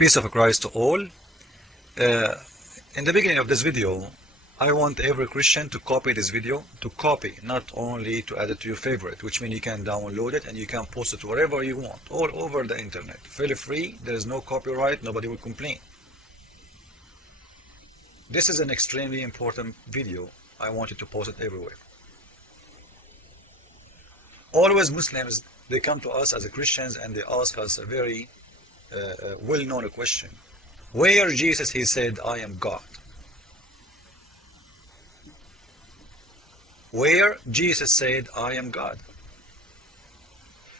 Peace of Christ to all. In the beginning of this video, I want every Christian to copy this video, to copy, not only to add it to your favorite, which means you can download it and you can post it wherever you want, all over the internet. Feel free, there is no copyright, nobody will complain. This is an extremely important video. I want you to post it everywhere. Always Muslims, they come to us as Christians and they ask us a very well-known question. Where Jesus, he said, I am God. Where Jesus said, I am God.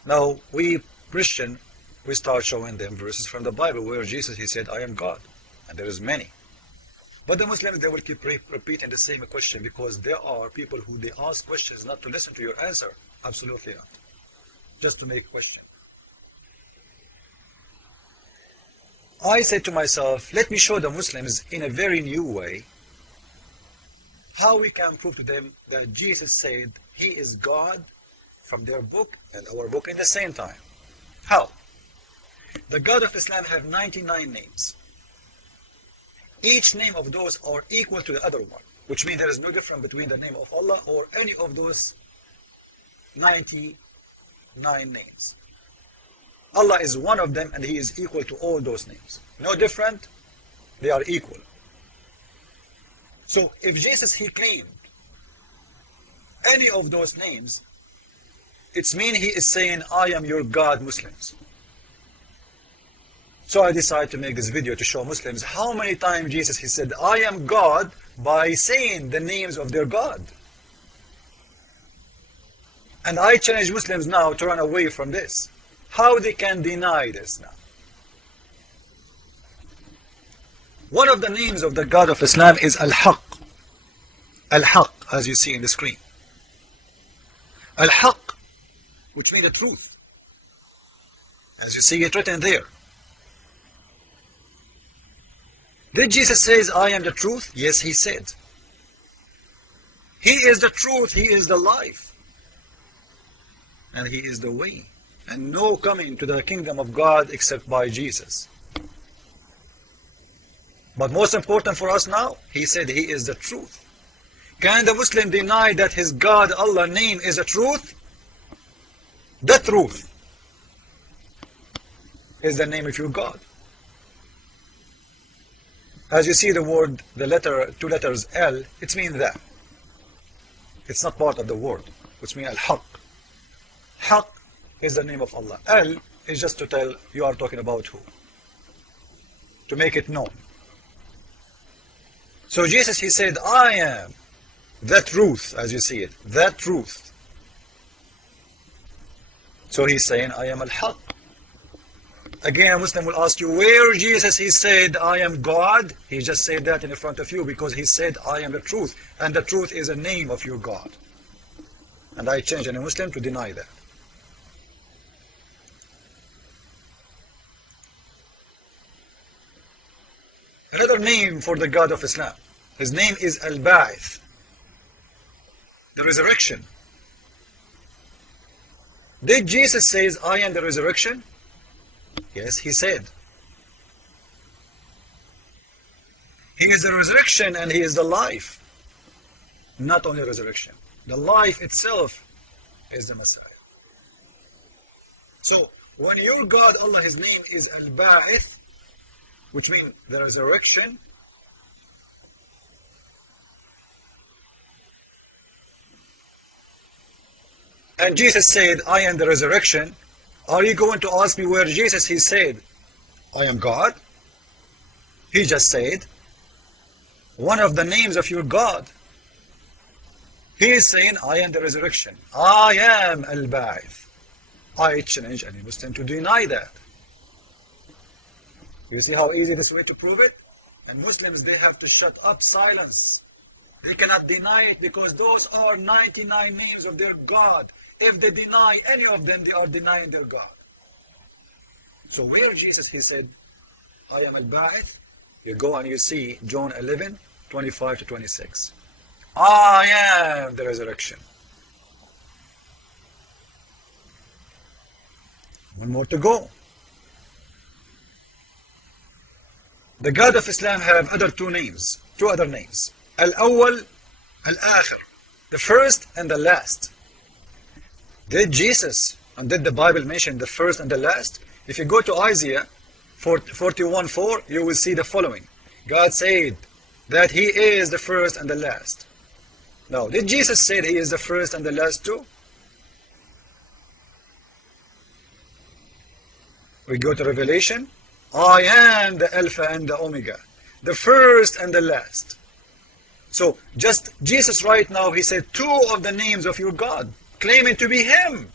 Now, we Christian, we start showing them verses from the Bible where Jesus, he said, I am God. And there is many. But the Muslims, they will keep repeating the same question because there are people who they ask questions not to listen to your answer. Absolutely not. Just to make a question. I said to myself, let me show the Muslims in a very new way how we can prove to them that Jesus said he is God from their book and our book at the same time. How? The God of Islam have 99 names. Each name of those are equal to the other one, which means there is no difference between the name of Allah or any of those 99 names. Allah is one of them and he is equal to all those names. No different, they are equal. So if Jesus, he claimed any of those names, it means he is saying, I am your God, Muslims. So I decided to make this video to show Muslims how many times Jesus, he said, I am God, by saying the names of their God. And I challenge Muslims now to run away from this. How they can deny this now? One of the names of the God of Islam is Al-Haq. Al-Haq, as you see in the screen. Al-Haq, which means the truth. As you see it written there. Did Jesus say, I am the truth? Yes, he said. He is the truth, he is the life. And he is the way. And no coming to the kingdom of God except by Jesus. But most important for us now, he said he is the truth. Can the Muslim deny that his God, Allah name is the truth? The truth is the name of your God. As you see the word, the letter, two letters L, it means that. It's not part of the word, which means Al-Haq. Haq is the name of Allah. Al is just to tell you are talking about who. To make it known. So Jesus, he said, I am the truth, as you see it. The truth. So he's saying, I am Al-Haq. Again, a Muslim will ask you, where Jesus, he said, I am God? He just said that in front of you because he said, I am the truth. And the truth is a name of your God. And I challenge any Muslim to deny that. Another name for the God of Islam. His name is Al-Ba'ith. The resurrection. Did Jesus say, I am the resurrection? Yes, he said. He is the resurrection and he is the life. Not only resurrection. The life itself is the Messiah. So, when your God, Allah, his name is Al-Ba'ith, which means the resurrection, and Jesus said, I am the resurrection, are you going to ask me where Jesus, he said, I am God? He just said, one of the names of your God. He is saying, I am the resurrection. I am Al-Ba'ith. I challenge any Muslim to deny that. You see how easy this way to prove it? And Muslims, they have to shut up, silence. They cannot deny it because those are 99 names of their God. If they deny any of them, they are denying their God. So where Jesus, he said, I am Al-Ba'ith, you go and you see John 11, 25 to 26. I am the resurrection. One more to go. The God of Islam have two other names. Al-Awwal, Al-Akhir, the first and the last. Did Jesus and did the Bible mention the first and the last? If you go to Isaiah 41:4, you will see the following. God said that He is the first and the last. Now, did Jesus say He is the first and the last too? We go to Revelation. I am the Alpha and the Omega, the first and the last. So, just Jesus right now, He said two of the names of your God, claiming to be Him.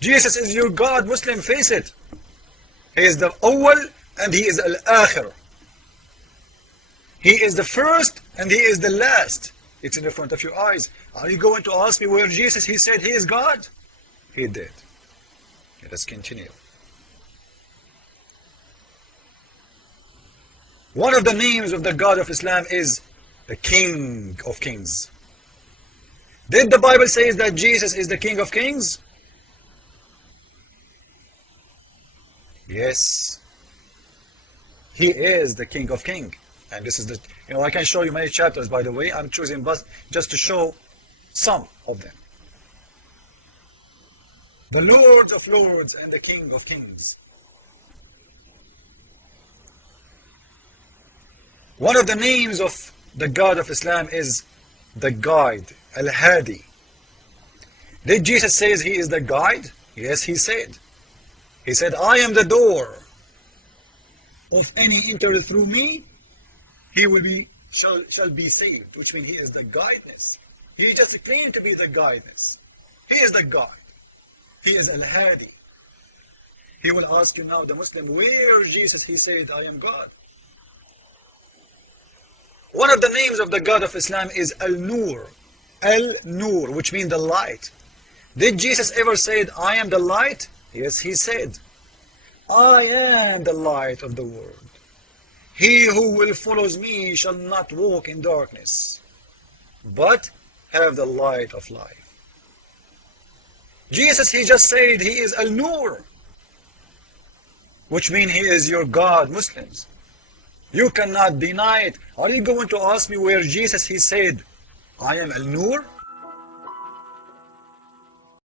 Jesus is your God, Muslim, face it. He is the Awwal and He is Al-Akhir. He is the first and He is the last. It's in the front of your eyes. Are you going to ask me where Jesus, He said He is God? He did. Let us continue. One of the names of the God of Islam is the King of Kings. Did the Bible say that Jesus is the King of Kings? Yes. He is the King of Kings. And this is the, I can show you many chapters, by the way. I'm choosing just to show some of them. The Lord of Lords and the King of Kings. One of the names of the God of Islam is the Guide, Al-Hadi. Did Jesus say He is the guide? Yes, He said. He said, I am the door. Of any enter through me, he will shall be saved, which means He is the guidance. He just claimed to be the guidance. He is the guide. He is Al-Hadi. He will ask you now, the Muslim, where Jesus He said, I am God. One of the names of the God of Islam is Al-Nur. Al-Nur, which means the light. Did Jesus ever say, I am the light? Yes, He said, I am the light of the world. He who will follows me shall not walk in darkness, but have the light of life. Jesus, He just said He is Al-Nur, which means He is your God, Muslims. You cannot deny it. Are you going to ask me where Jesus He said, I am Al-Nur?